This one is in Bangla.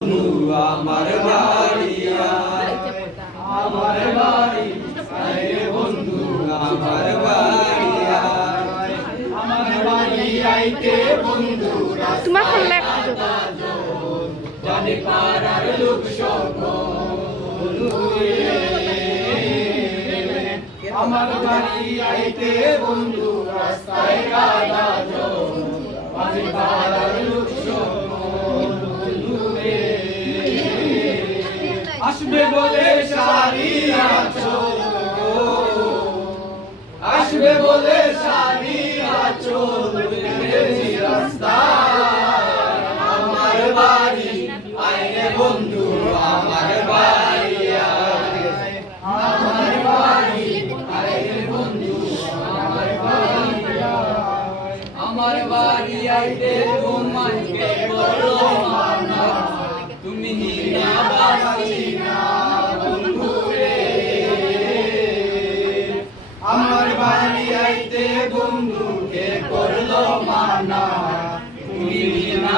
আমার বাড়ি আমার বাড়ি বন্ধু আমার বাড়ি আমার বাড়ি আইতে বন্ধু তোমার ফোন লাগতো জানে পাড়ার লোক আমার বাড়ি আইতে বন্ধু রাস্তায় কাদা জানে পাড়ার লোক আসবে বলে শাড়ি আছো আসবে বলে শাড়ি আছো রাস্তা আমার বাড়ি আইরে বন্ধু আমার বাড়ি আমার বাড়ি আইরে বন্ধু আমার বাড়ি আমার বাড়ি আইতে তোমাকে বলো মানা তুমি হিনা বাসি না বন্ধু রে আমার বাড়ি আইতে বন্ধুকে করলো মানা তুমি হিনা